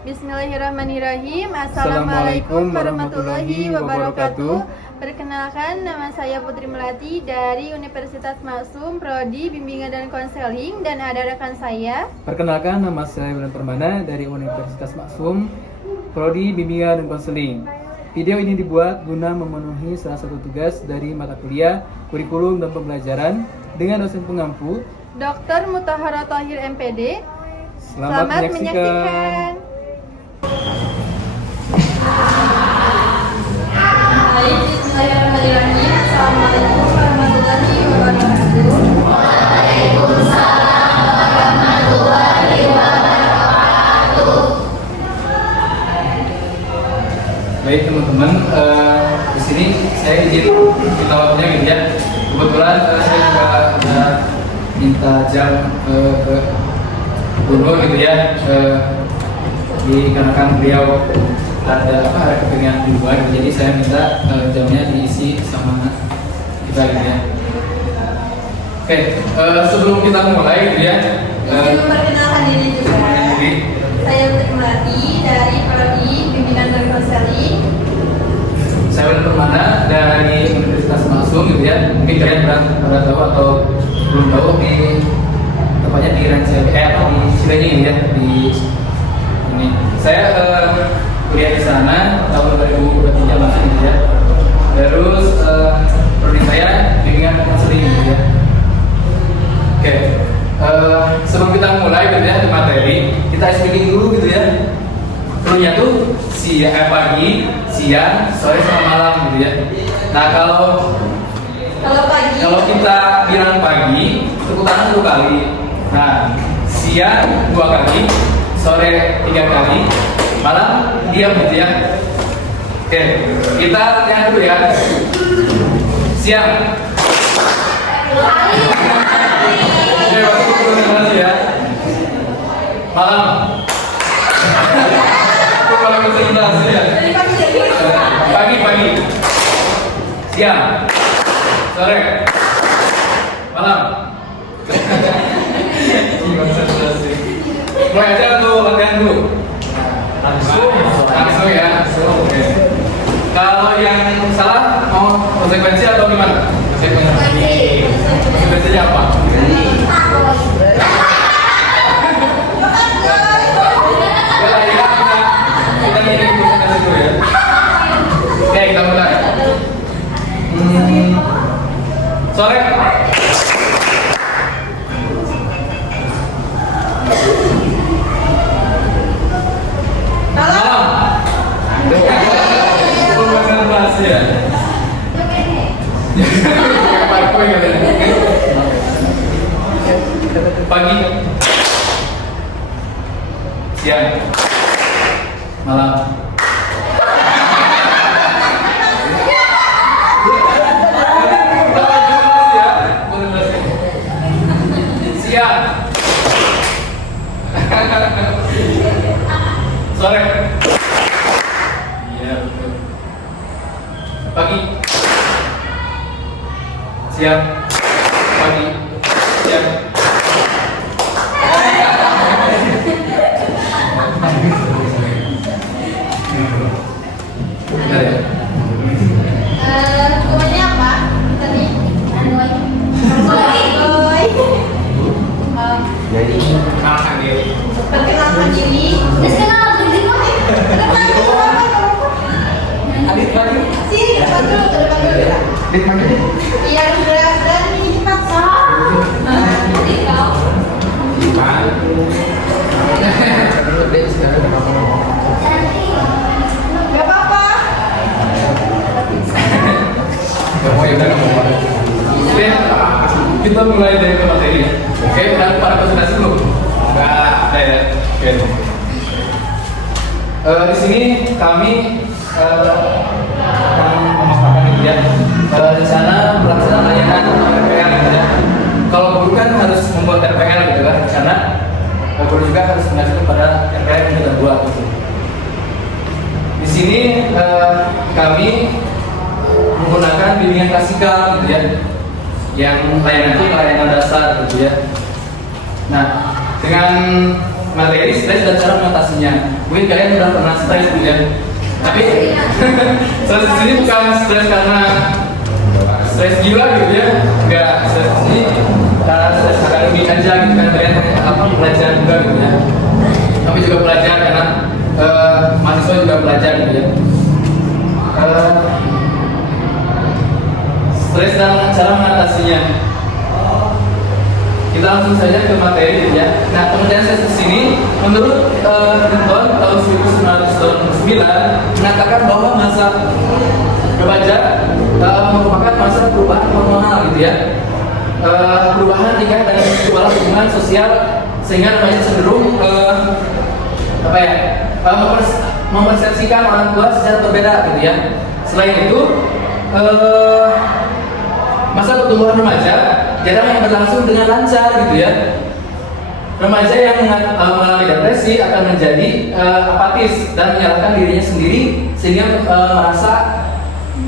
Bismillahirrahmanirrahim. Assalamualaikum warahmatullahi wabarakatuh. Perkenalkan, nama saya Putri Melati dari Universitas Maksum, Prodi Bimbingan dan Konseling, dan ada rekan saya. Perkenalkan, nama saya William Permana dari Universitas Maksum, Prodi Bimbingan dan Konseling. Video ini dibuat guna memenuhi salah satu tugas dari mata kuliah, kurikulum dan pembelajaran dengan dosen pengampu Dr. Mutahara Thohir MPD. Selamat menyaksikan. Bismillahirrahmanirrahim. Assalamualaikum warahmatullahi wabarakatuh. Waalaikumsalam warahmatullahi wabarakatuh. Baik teman-teman, di sini saya izin minta waktunya gitu ya. Kebetulan saya juga ada minta jam ke guru gitu ya, dikarenakan beliau ada kepentingan di luar, jadi saya minta jamnya diisi sama kita gitu ya. Oke, sebelum kita mulai gitu ya, izin memperkenalkan diri juga. Saya Putri Melati dari Prodi Bimbingan dan Konseling. Saya William Permana dari Universitas Maksum gitu ya. Mungkin kalian pada tahu atau belum tahu, di tempatnya di Rancayakek atau di Cilenyi gitu ya, di ini. Saya kuliah di sana tahun 2023 masih gitu ya. Terus prodi saya bimbingan dan konseling gitu ya. Oke, sebelum kita mulai gitu ya di materi, kita speaking dulu gitu ya. Dulunya tuh pagi, siang, sore sama malam gitu ya. Nah kalau kita bilang pagi, tepuk tangan 2 kali. Nah, siang 2 kali, sore 3 kali, malam diam gitu ya. Oke, kita lihat dulu ya. Siang. Oke, waktu dulu ya. Malam. Itu kalau bahasa Inggris ya. Pagi. Siang. Sore. Malam. Mulai aja untuk latihan dulu. Langsung ya. Oke. Kalau yang salah mau konsekuensi atau gimana? Konsekuensinya apa? Kita ngirim konsekuensi dulu ya. Oke, kita mulai. Sore. Malam. Bukan bahasa ya. Pagi. Siang. Malam. Siang. Sore. Iya betul. Pagi. Siang. Pagi. Siang. Benar ya? Hukumannya apa tadi? Anoi. Jadi kalahkan diri. Perkenalkan diri. Adit lagi. Sini, ke depan dulu. Adit lagi. Iya, berani cepat. Nanti kau. Gak apa-apa. Oke, kita mulai dari materi. Oke, udah pada presentasi belum? Enggak, ada ya. Oke. Di sini kami akan memaparkan gitu ya, rencana pelaksanaan layanan RPL gitu ya. Kalau guru kan harus membuat RPL gitu kan, karena guru juga harus menghasilkan pada RPL yang kita buat gitu. Di sini kami menggunakan bimbingan klasikal gitu ya, yang layanan itu layanan dasar gitu ya. Nah, dengan materi stres dan cara mengatasinya. Mungkin kalian udah pernah stres gitu ya. Tapi stres di sini bukan stres karena stres gila gitu ya. Enggak, stres ini stres akademik aja gitu kan, kalian belajar juga gitu ya. Tapi juga belajar karena mahasiswa juga belajar gitu ya. Stres dan cara mengatasinya. Kita langsung saja ke materi gitu ya. Nah, penelitian saya di sini menurut Clinton tahun 1909 mengatakan bahwa masa remaja merupakan masa perubahan hormonal gitu ya. Perubahan tingkat dan kepala hubungan sosial sehingga remaja cenderung mempersepsikan orang tua secara berbeda gitu ya. Selain itu masa pertumbuhan remaja jarang yang berlangsung dengan lancar gitu ya. Remaja yang mengalami depresi akan menjadi apatis dan menyalahkan dirinya sendiri sehingga merasa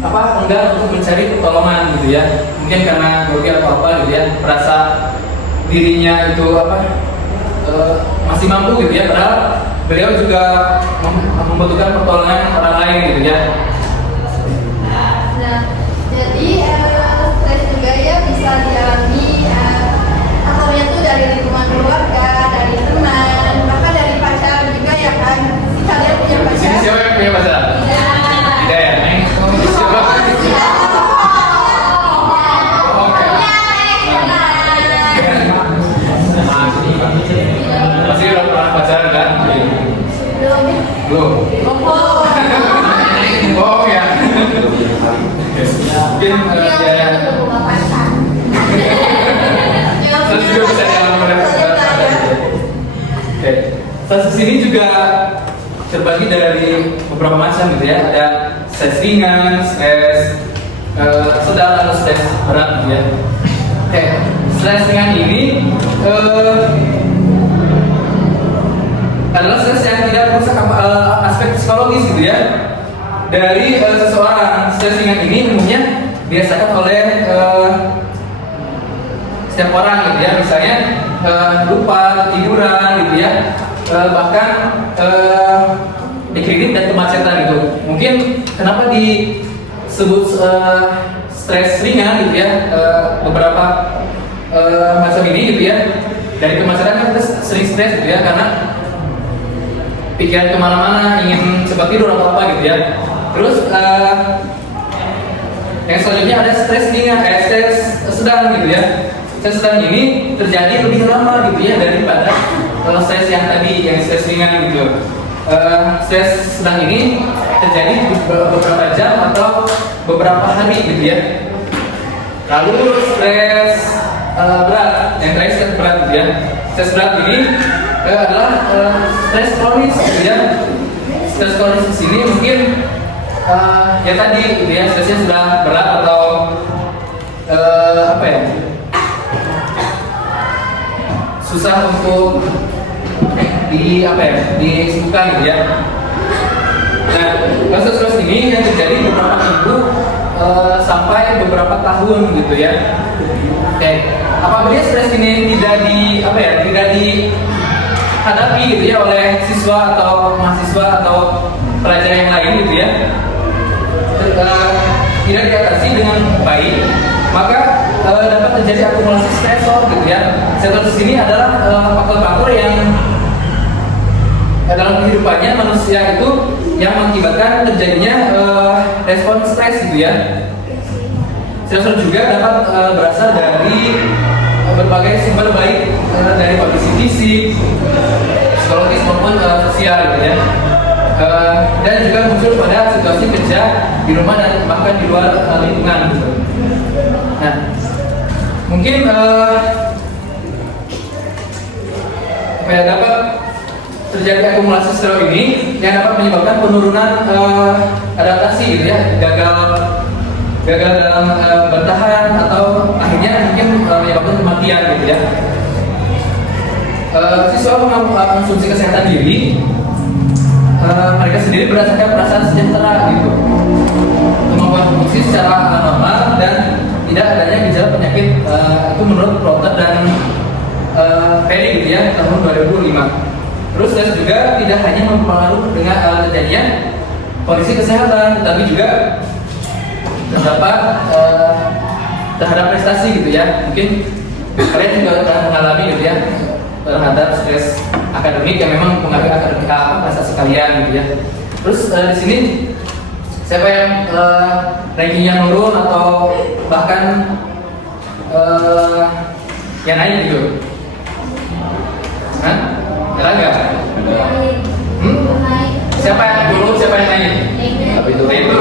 enggan untuk mencari pertolongan gitu ya. Mungkin karena grogi atau apa gitu ya, merasa dirinya itu masih mampu gitu ya, padahal beliau juga membutuhkan pertolongan orang lain gitu ya. Nah, jadi stres juga ya bisa dialami asalnya tuh dari lingkungan keluarga, dari teman, bahkan dari pacar juga ya kan. Kalian punya Di sini pacar? siapa yang punya pacar? Tidak ya? Siapa? Oke. Pasti udah pernah pacaran kan? Belum. Oh ya. Mungkin ya. Terus juga bisa dialami. Oke. Stres sini juga terbagi dari beberapa macam gitu ya. Ada stres ringan, stres sedang atau stres berat gitu ya. Oke. Stres ringan ini adalah stres yang tidak merusak aspek psikologis gitu ya dari seseorang. Stres ringan ini umumnya dirasakan oleh setiap orang gitu ya, misalnya lupa, ketiduran gitu ya, bahkan dikritik dan kemacetan gitu. Mungkin kenapa disebut stres ringan gitu ya, beberapa macam ini gitu ya. Dari kemacetan kan kita sering stres gitu ya, karena pikiran kemana-mana, ingin cepat tidur atau apa gitu ya. Terus yang selanjutnya ada stres ringan, stres sedang gitu ya. Stres sedang ini terjadi lebih lama gitu ya daripada stres yang tadi, yang stres ringan gitu. Stres sedang ini terjadi beberapa jam atau beberapa hari gitu ya. Lalu stres berat, yang terakhir stres berat gitu ya. Stres berat ini adalah stres kronis gitu ya. Stres kronis di sini mungkin ya tadi gitu ya, stresnya sudah berat atau susah untuk disembuhkan gitu ya. Nah, stres ini yang terjadi beberapa minggu sampai beberapa tahun gitu ya. Oke, apabila stres ini tidak dihadapi gitu ya oleh siswa atau mahasiswa atau pelajar yang lain gitu ya, tidak diatasi dengan baik, maka dapat terjadi akumulasi stresor gitu ya. Stresor di sini adalah faktor-faktor yang dalam kehidupannya manusia itu yang mengakibatkan terjadinya respon stres gitu ya. Stresor juga dapat berasal dari berbagai sumber, baik dari kondisi fisik, psikologis maupun sosial gitu ya. Dan juga muncul pada situasi kerja di rumah dan bahkan di luar lingkungan gitu. Nah, mungkin dapat terjadi akumulasi stres ini yang dapat menyebabkan penurunan adaptasi gitu ya, gagal dalam bertahan atau akhirnya mungkin menyebabkan kematian gitu ya. Siswa mengkonsumsi kesehatan diri, mereka sendiri berdasarkan perasaan sejahtera gitu, kemampuan fungsi secara normal dan tidak adanya gejala penyakit, itu menurut Plotter dan Perry gitu ya tahun 2005. Terus stres juga tidak hanya mempengaruhi dengan terjadinya kondisi kesehatan, tetapi juga terdapat terhadap prestasi gitu ya. Mungkin kalian juga pernah mengalami gitu ya terhadap stres akademik yang memang mempengaruhi akademik prestasi kalian gitu ya. Terus di sini siapa yang rankingnya menurun atau bahkan yang naik gitu? Hah? Ada nggak? Siapa yang turun, siapa yang naik? Apa itu? Itu.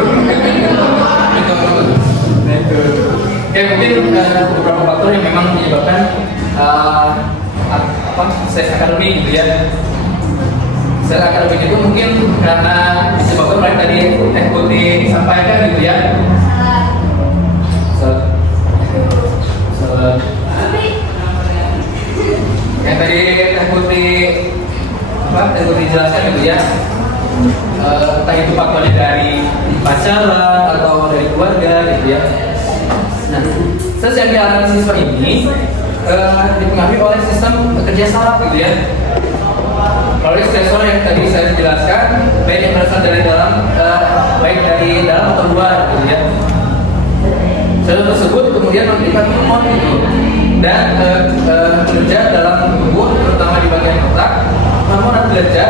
Ya mungkin beberapa faktor yang memang menyebabkan stres akademik gitu ya. Stres akademik itu mungkin karena disebabkan oleh tadi Putri sampaikan gitu ya. Yang tadi Teh Putri jelaskan gitu ya. Entah itu faktornya dari pacaran atau dari keluarga gitu ya. Nah, stres yang dialami siswa ini dipengaruhi oleh sistem kerja saraf gitu ya. Melalui stresor yang tadi saya jelaskan, baik yang berasal dari dalam, baik dari dalam atau luar gitu ya. Stresor tersebut kemudian memberikan hormon gitu dan bekerja dalam tubuh, terutama di bagian otak. Hormon dan bekerja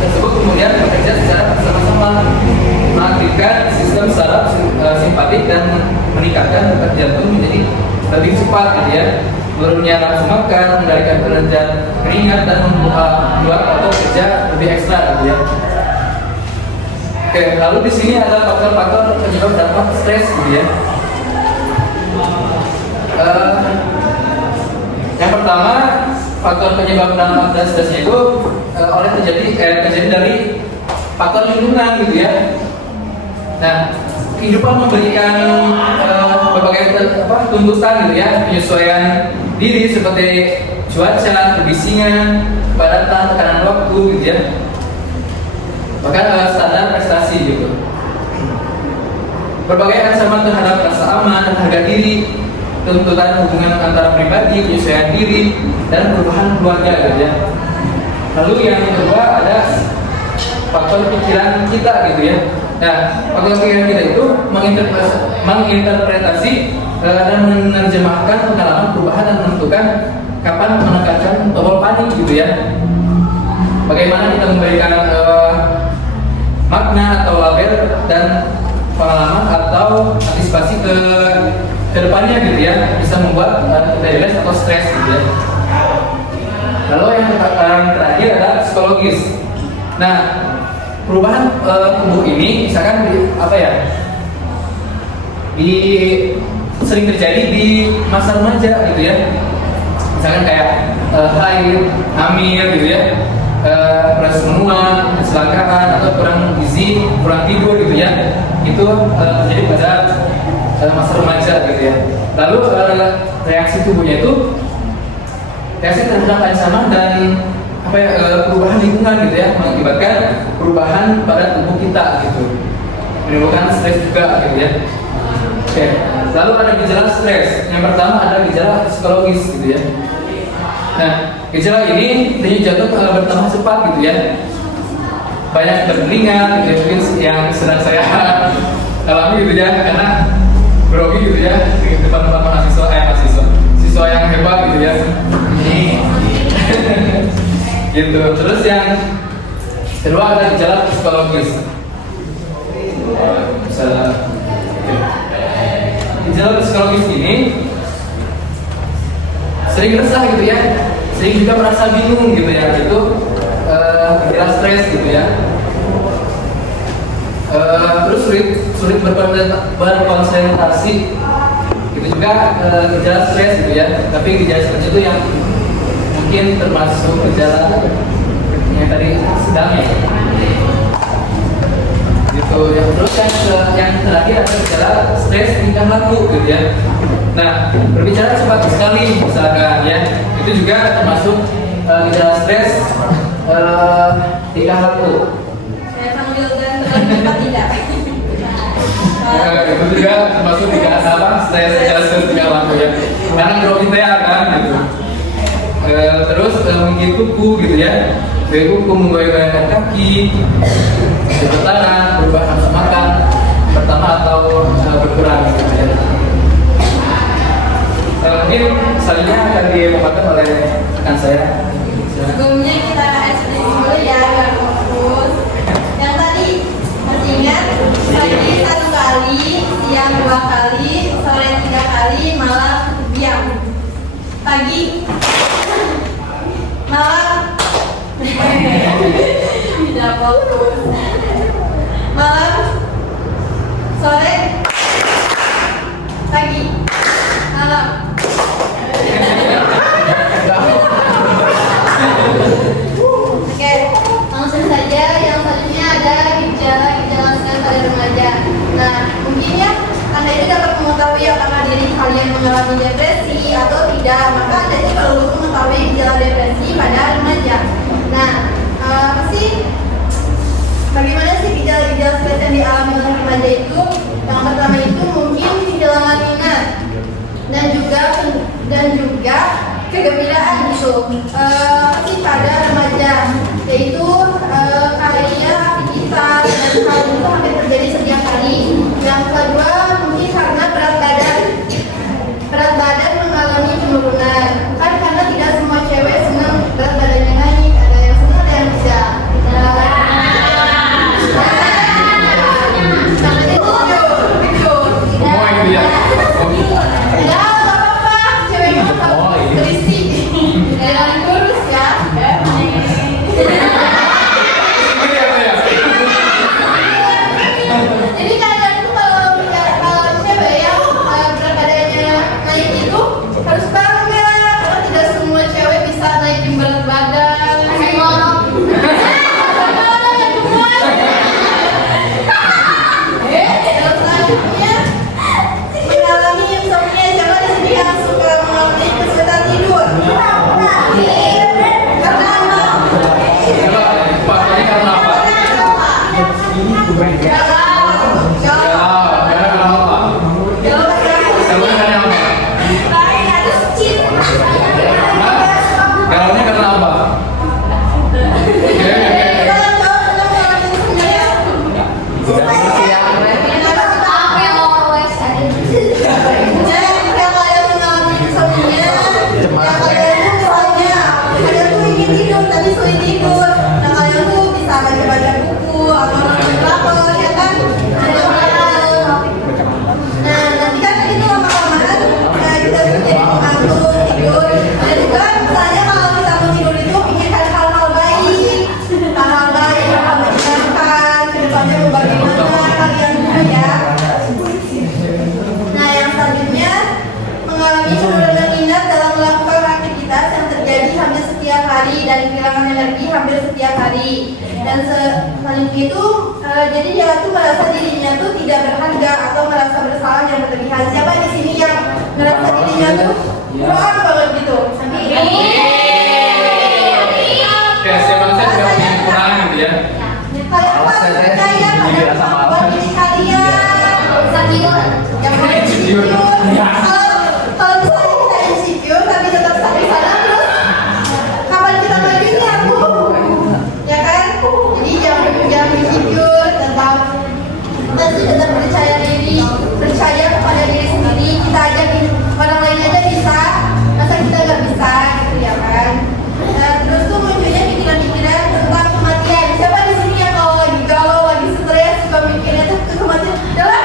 tersebut kemudian bekerja secara bersama-sama, mengaktifkan sistem saraf simpatik dan meningkatkan detak jantung menjadi lebih cepat gitu ya. Turunnya nafsu makan, mengendalikan kerja keringat dan membuat otot kerja lebih ekstra gitu ya. Oke, lalu di sini ada faktor-faktor penyebab dampak stres gitu ya. Yang pertama, faktor penyebab dampak dan stresnya itu terjadi dari faktor lingkungan gitu ya. Nah, kehidupan memberikan berbagai tuntutan gitu ya, penyesuaian diri seperti cuaca, kebisingan, kepadatan, tekanan waktu gitu ya. Bahkan standar prestasi gitu. Berbagai ancaman terhadap rasa aman dan harga diri, tuntutan hubungan antara pribadi, penyesuaian diri, dan perubahan keluarga gitu ya. Lalu yang kedua ada faktor pikiran kita gitu ya. Nah, faktor pikiran kita itu menginterpretasi dan menerjemahkan pengalaman perubahan dan menentukan kapan menekankan tombol panik gitu ya. Bagaimana kita memberikan makna atau label dan pengalaman atau antisipasi ke depannya gitu ya, bisa membuat kita relax atau stres gitu ya. Lalu yang terakhir adalah psikologis. Nah, perubahan tubuh ini misalkan sering terjadi di masa remaja gitu ya. Misalkan kayak haid, hamil gitu ya, proses menua, kecelakaan atau kurang gizi, kurang tidur gitu ya. Itu terjadi pada masa remaja gitu ya. Lalu reaksi tubuhnya itu reaksi terhadap ancaman dan perubahan lingkungan gitu ya, mengakibatkan perubahan pada tubuh kita gitu, menimbulkan stres juga gitu ya. Oke, lalu ada gejala stres. Yang pertama ada gejala psikologis gitu ya. Nah, gejala ini denyut jantung bertambah cepat gitu ya, banyak berkeringat gitu ya, mungkin yang sedang saya alami gitu ya, karena grogi gitu ya di depan siswa yang hebat gitu ya. Gitu. Terus yang kedua ada gejala psikologis. Gejala psikologis ini sering resah gitu ya, sering juga merasa bingung gitu ya, itu gejala stres gitu ya. Terus sulit berkonsentrasi, itu juga gejala stres gitu ya. Tapi gejala stres itu yang mungkin termasuk gejala yang tadi sedangnya gitu ya. Terus yang terakhir ada gejala stres tingkah laku gitu ya. Nah, berbicara cepat sekali misalkan ya, itu juga termasuk gejala stres tingkah laku. Saya sambil cepat tidak. Itu juga termasuk gejala stres tingkah laku ya. Karena grogi kita kan gitu. Terus mungkin kuku gitu ya, kuku menggoyang-goyangkan kaki, jabat tangan, berubah nafsu makan pertama atau berkurang gitu ya. Mungkin selanjutnya akan dilakukan oleh rekan saya. Sebelumnya kita ekspresi dulu ya, biar fokus. Yang tadi masih ingat, pagi 1 kali, siang 2 kali, sore 3 kali, malam diam. Pagi, malam, tidak fokus. Malam, sore, pagi, malam. Oke, langsung saja. Yang selanjutnya ada gejala-gejala stres pada remaja. Nah, mungkin ya Anda itu dapat mengetahui apakah diri kalian mengalami depresi atau tidak. Maka Anda itu perlu mengetahui gejala depresi pada remaja. Nah, apa sih? Bagaimana sih gejala-gejala stres yang dialami oleh remaja itu? Yang pertama itu mungkin kehilangan minat dan juga kegembiraan gitu sih pada remaja, yaitu kayak aktivitas dan hal itu hampir terjadi setiap hari. Yang kedua mungkin karena berat badan mengalami penurunan, kan karena tidak semua cewek senang berat badannya naik, ada yang senang ada yang tidak. Jadi kalian tuh kalau cewek yang berat badannya naik itu harus bangga, karena tidak semua cewek bisa naikin berat badan. Yang selanjutnya mengalami insomnia. Jangan di sini yang suka mengalami kesulitan tidur. Karena apa? Faktornya karena apa? Galaunya karena apa? Tidur, tadi sulit tidur. Nah, kalian tuh bisa baca-baca buku atau nonton drakor, ya kan? Nah, nanti kan itu lama-lamaan kita tuh jadi mengantuk, tidur. Dan juga misalnya kalau kita mau tidur itu pikirkan hal-hal baik, hal menyenangkan, kedepannya mau bagaimana kalian juga ya. Nah, yang selanjutnya mengalami penurunan minat dalam melakukan aktivitas yang terjadi hampir setiap hari dan kehilangan energi hampir setiap hari. Dan selanjutnya itu jadi dia tuh merasa dirinya tuh tidak berharga atau merasa bersalah yang berlebihan. Siapa di sini yang merasa dirinya tuh kurang banget gitu? Oke, siapa saya juga punya kekurangan gitu ya. Kalian harus percaya pada kemampuan diri kalian. Yang boleh insecure. Kalau misalnya kita insecure tapi tetap sakit sana, terus kapan kita majunya Bu? Ya kan? Jadi jangan insecure, tetap percaya diri, percaya kepada diri sendiri. Kita aja orang lain aja bisa, masa kita nggak bisa gitu ya kan? Nah, terus tuh munculnya pikiran-pikiran tentang kematian. Siapa di sini yang kalau lagi galau, lagi stres, suka mikirnya tuh ke kematian? Dalam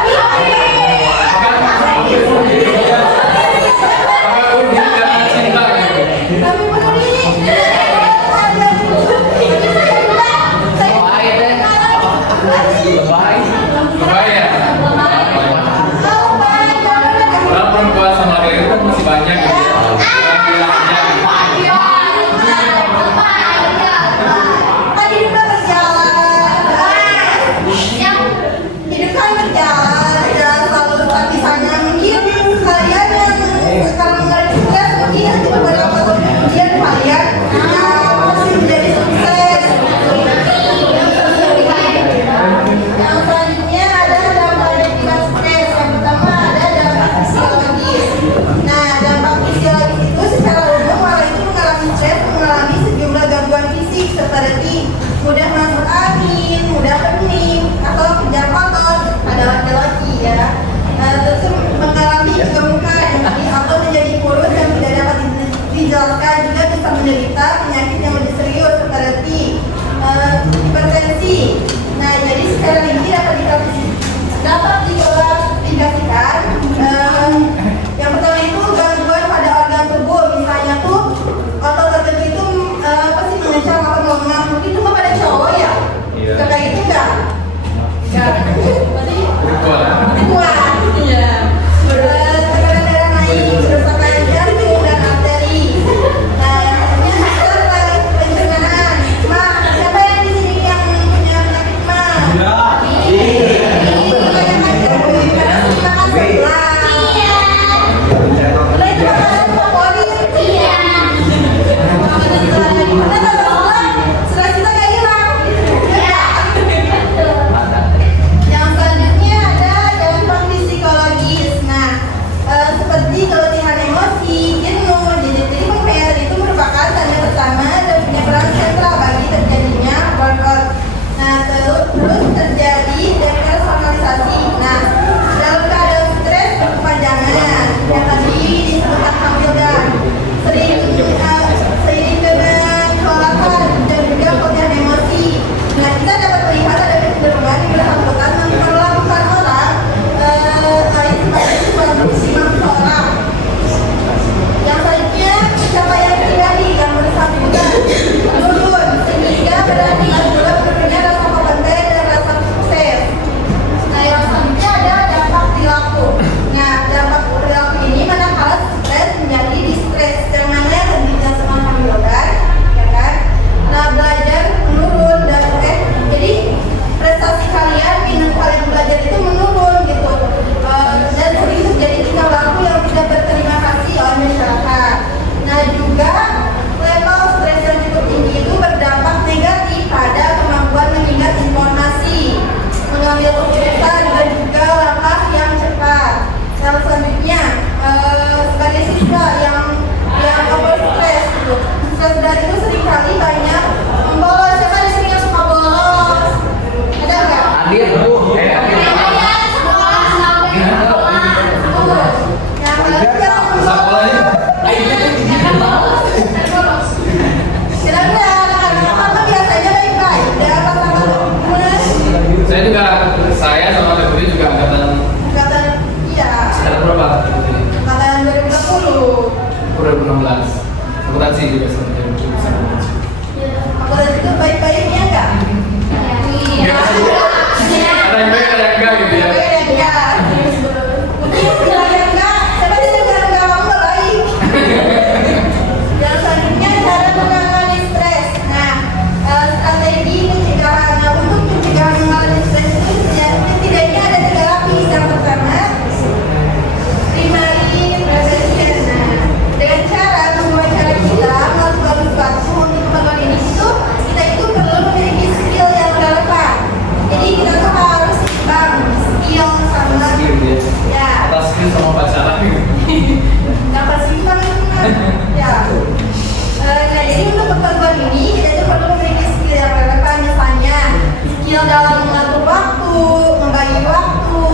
skill dalam mengatur waktu, membagi waktu,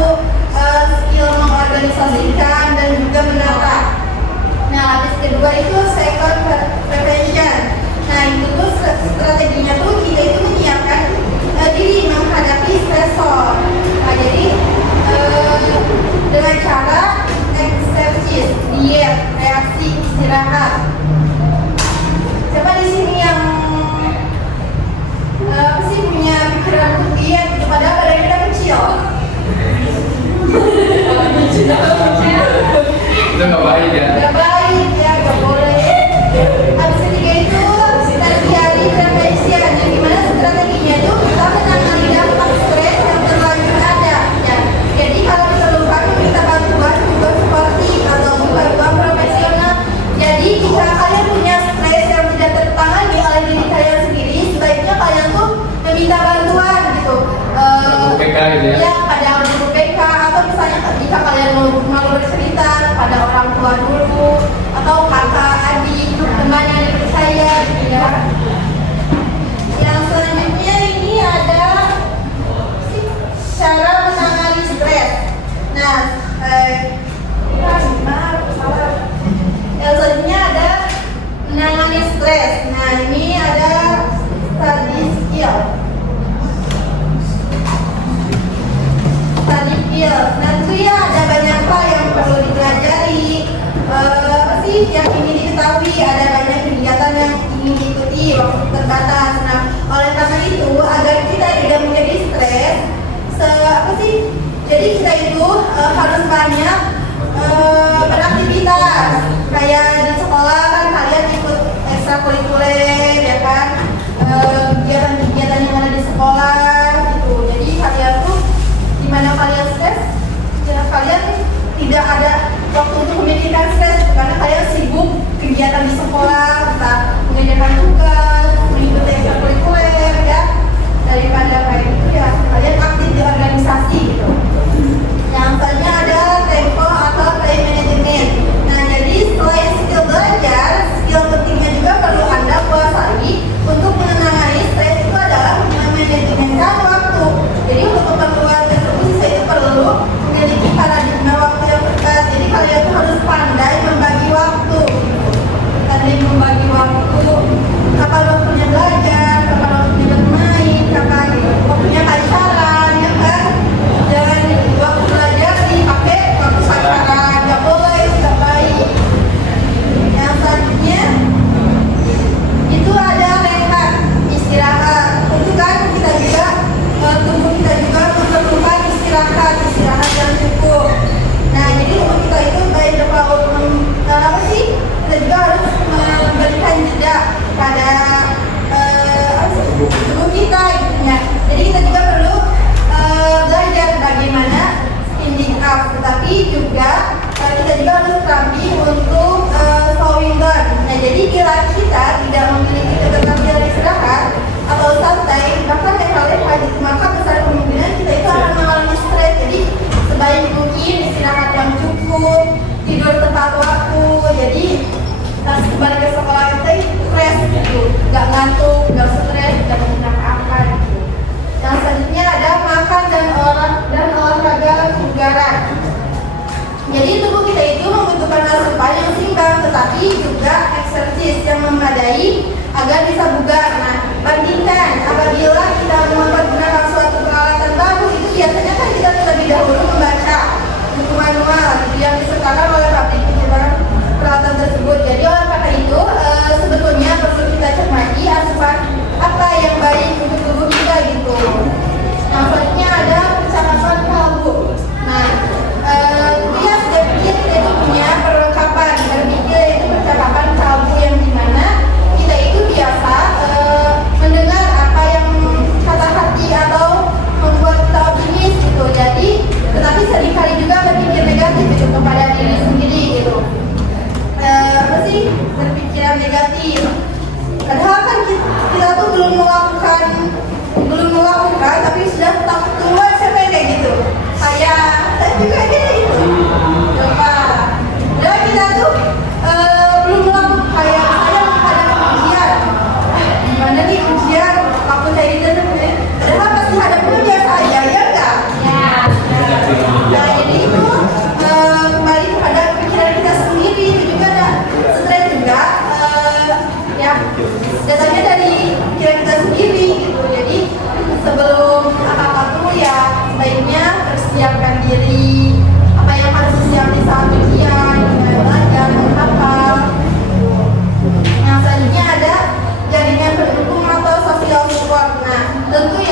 skill mengorganisasikan dan juga menata. Nah, lapis kedua itu second prevention. Nah, itu tuh strateginya tuh kita itu menyiapkan diri menghadapi stresor. Nah, jadi dengan cara exercise, diet, reaksi, istirahat. Siapa di sini yang punya pikiran untuk diet padahal badannya udah kecil? Itu nggak baik ya. Gak baik ya, gak boleh. Habis ketiga itu strategi prevention, yang dimana strateginya itu kita menangani dampak stres yang terlanjur ada. Ya. Jadi kalau diperlukan meminta bantuan juga seperti atau bantuan profesional. Jadi jika kalian punya stres yang tidak tertangani oleh diri kalian sendiri, sebaiknya kalian tuh meminta bantuan gitu. PK gitu ya? Ya, pada guru PK atau misalnya jika kalian mau bercerita kepada orang tua dulu atau kakak, adik, teman yang dipercaya gitu ya. Yang selanjutnya ini ada cara menangani stres. Nah, yang selanjutnya ada menangani stres. Nah, ini ada study skill. Study skill. Nah, itu ya ada banyak hal yang perlu dipelajari. Apa sih yang ingin diketahui? Ada banyak kegiatan yang ingin diikuti, waktu terbatas. Nah, oleh karena itu agar kita tidak menjadi stres, apa sih? Jadi kita itu harus banyak beraktivitas. Kayak di sekolah kan kalian ikut ekstrakurikuler, ya kan? Kegiatan-kegiatan yang ada di sekolah gitu. Jadi kalian tuh dimana kalian stres, ya kalian tidak ada waktu untuk memikirkan stres karena kalian sibuk kegiatan di sekolah, entah mengerjakan tugas, mengikuti ekstrakurikuler ya. Daripada kayak gitu ya kalian aktif di organisasi gitu. Yang selanjutnya ada tempo atau time management. Nah, jadi selain skill belajar, skill pentingnya juga perlu Anda kuasai untuk menangani stres itu adalah memanajemenkan waktu. Jadi untuk keperluan tersebut saya itu perlu memiliki paradigma waktu yang tepat. Jadi kalian tuh harus pandai membagi waktu. Pandai membagi waktu. Kapan waktunya belajar, kapan waktunya bermain, kapan gitu.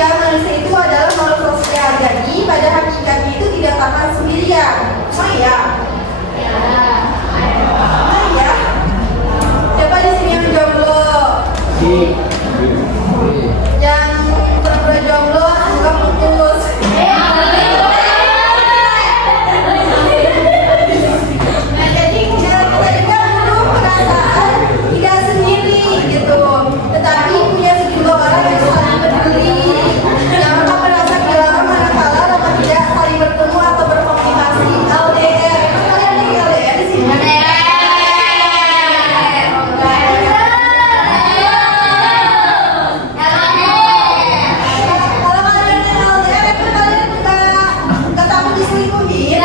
ya, manusia itu adalah makhluk sosial. Jadi pada hakikatnya itu tidak tahan sendirian. Maya. Maya. Siapa di sini yang jomblo? Yang pura-pura jomblo, semoga putus. Nah, jadi kita juga perlu perasaan tidak sendiri gitu, tetapi punya sejumlah orang yang saling peduli, yang akan merasa kehilangan manakala dapat tidak saling bertemu atau berkomunikasi. LDR, kalian ada LDR di sini? Kalau kalian yang LDR itu kalian nggak takut diselingkuhin?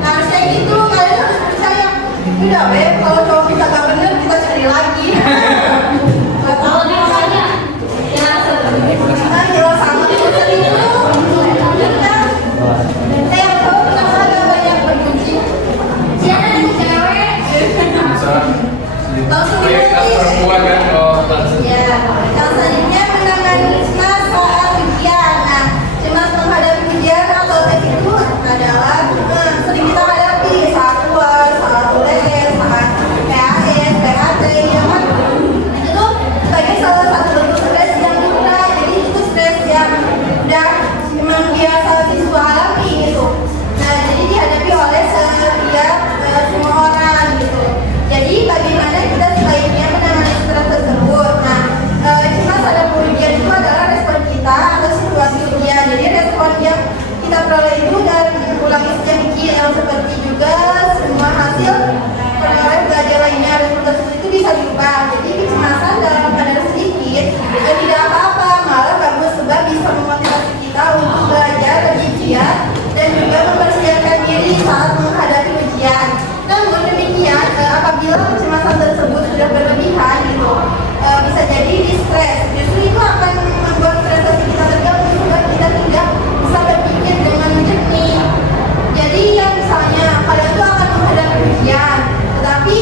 Nah, saya gitu, kalian harus percaya. Udah, Beb, kalau cowok kita gak bener, kita cari lagi. Gak tahu nih makanya. Nah, kalau sama itu selingkuh. Saya tahu kenapa ada banyak berkunci. Siapa nih cewek? Langsung dikunci. Perempuan kan kalau Ya, yang selanjutnya menangani cemas saat ujian. Nah, cemas menghadapi ujian atau tes itu adalah sering kita hadapi saat UAS, saat UTS, saat PAS, PAT, ya kan? Itu tuh sebagai salah satu bentuk stres yang mudah. Jadi itu stres yang udah memang biasa siswa alami gitu. Nah, jadi dihadapi oleh setiap semua orang gitu. Jadi bagaimana kita sebaiknya menangani stres tersebut? Nah, cemas pada ujian itu adalah respon kita atas situasi ujian. Jadi respon yang kita peroleh itu dan ulangi sedikit yang seperti juga semua hasil penilaian belajar lainnya. Respon tersebut itu bisa diubah. Jadi kecemasan dalam keadaan sedikit tidak apa-apa, malah bagus sebab bisa memotivasi kita untuk belajar lebih giat dan juga mempersiapkan diri saat menghadapi ujian. Namun demikian, apabila kecemasan tersebut sudah berlebihan gitu, bisa jadi distres. Justru itu akan membuat prestasi kita terganggu sehingga kita tidak bisa berpikir dengan jernih. Jadi yang misalnya kalian tuh akan menghadapi ujian, tetapi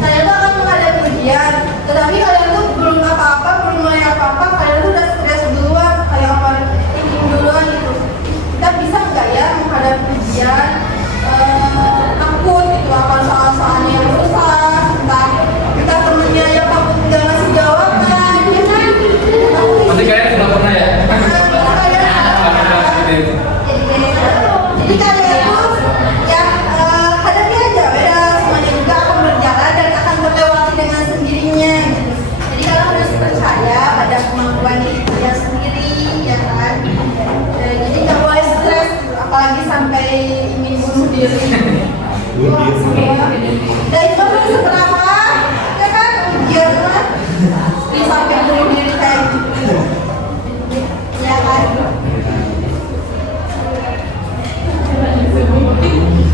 kalian tuh akan menghadapi ujian, tetapi kalian tuh belum apa-apa, belum mulai apa-apa, kalian tuh udah stres duluan, kayak overthinking duluan gitu. Kita bisa nggak ya menghadapi ujian? Takut gitu akan soal-soalnya yang susah, entah kita temennya yang takut nggak ngasih jawaban, ya kan? Pasti kalian sudah pernah ya? Jadi kalian tuh ya hadapi aja, beda semuanya juga akan berjalan dan akan terlewati dengan sendirinya. Jadi kalian harus percaya pada kemampuan diri kalian sendiri, ya kan? Jadi nggak boleh stres, apalagi sampai ingin bunuh diri. Dan itu belum seberapa, ya kan? Ujian lah, di samping bunuh diri kayak gitu, ya kan?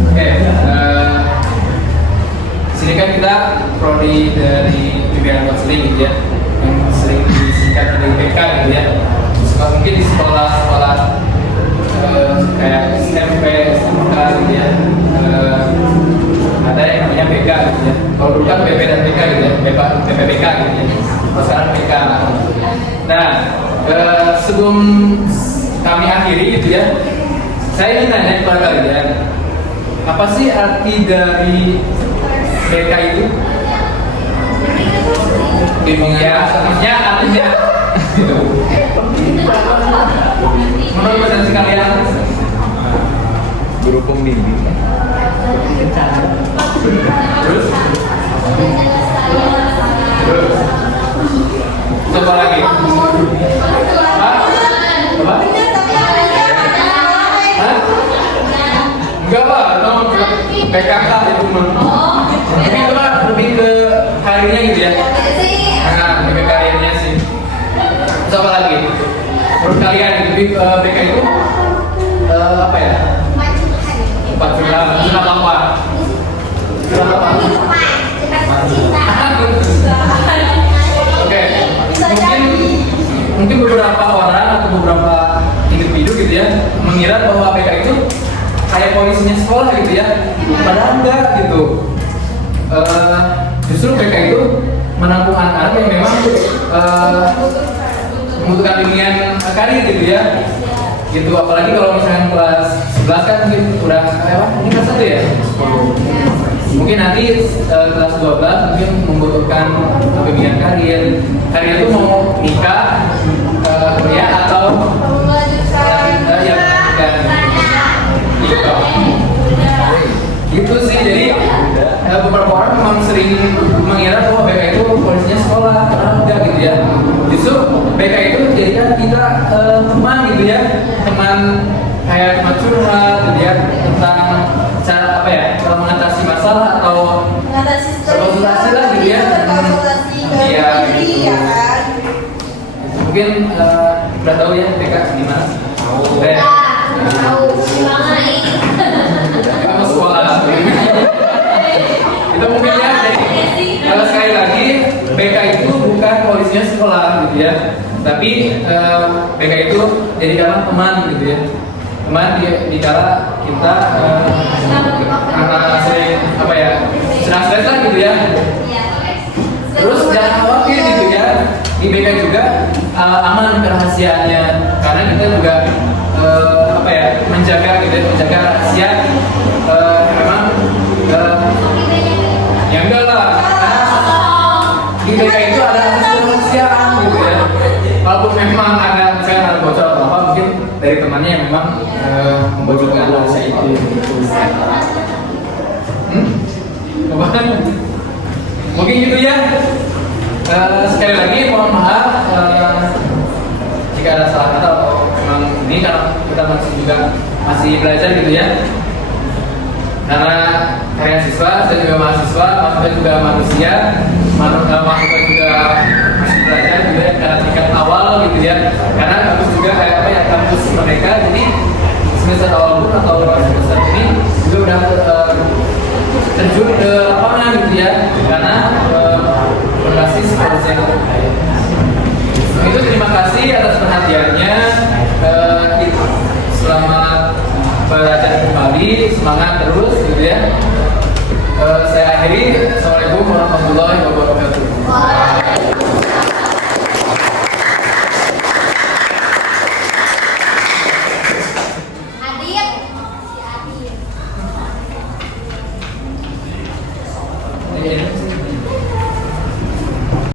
Oke, sini kan kita prodi dari bimbingan konseling gitu ya, yang sering disingkat dari BK gitu ya. Mungkin di sekolah-sekolah kayak SMP, SMK gitu ya, ada yang namanya BK gitu ya. Kalau dulu kan BP dan BK gitu ya, BPBK gitu ya. Kalau sekarang BK. Nah, sebelum kami akhiri gitu ya, saya ingin nanya kepada kalian, apa sih arti dari BK itu? Artinya gitu. Menurut persepsi kalian? Guru pembimbing. Terus? Coba lagi. Apa? Enggak lah, PKK itu mah. Tapi itu mah lebih ke karirnya gitu ya. Nah, lebih ke karirnya sih. Coba lagi. Menurut kalian lebih BK itu apa ya? Empat film, film apa? Film apa? Oke, mungkin beberapa orang atau beberapa individu gitu ya mengira bahwa BK itu kayak polisinya sekolah gitu ya, padahal enggak gitu. justru BK itu menampung anak-anak yang memang membutuhkan bimbingan karir gitu ya. Gitu, apalagi kalau misalnya kelas 11 kan mungkin udah ini kelas 1 ya? Mungkin nanti kelas 12 mungkin membutuhkan bimbingan karir. Karir itu mau nikah, kuliah atau ya gitu sih. Jadi beberapa orang memang sering mengira bahwa BK itu polisinya sekolah, karena enggak gitu ya. Justru BK itu jadikan kita teman gitu ya, teman kayak teman curhat gitu ya, tentang cara apa ya, cara mengatasi masalah atau konsultasi lah gitu ya. Iya, gitu. Mungkin udah tahu ya BK gimana? Tahu. Kita mau sekolah. Itu mungkin ya. Kalau sekali lagi BK itu bukan polisinya sekolah gitu ya, tapi BK itu jadikanlah teman gitu ya. Teman di kala kita karena sering apa ya, sedang stres lah gitu ya. Terus jangan khawatir gitu ya, di BK juga aman kerahasiaannya, karena kita juga apa ya, menjaga gitu ya, menjaga rahasia. Memang ya enggak lah, di BK itu ada kerahasiaan gitu ya. Walaupun memang ada, misalnya ada bocor atau apa, mungkin dari temannya yang memang membocorkan rahasia itu. Apaan? Mungkin gitu ya. Sekali lagi mohon maaf jika ada salah kata atau memang ini, karena kita masih belajar gitu ya. Karena kalian siswa, saya juga mahasiswa, mahasiswa juga manusia, mahasiswa juga masih belajar gitu ya, karena tingkat awal gitu ya. Karena kampus juga kayak apa ya, kampus mereka, jadi semester awal pun atau semester ini juga udah terjun ke lapangan gitu ya, karena berbasis polisi yang terkait. Itu terima kasih atas perhatiannya. Selamat belajar kembali, semangat terus gitu ya. Saya akhiri. Assalamualaikum warahmatullahi wabarakatuh.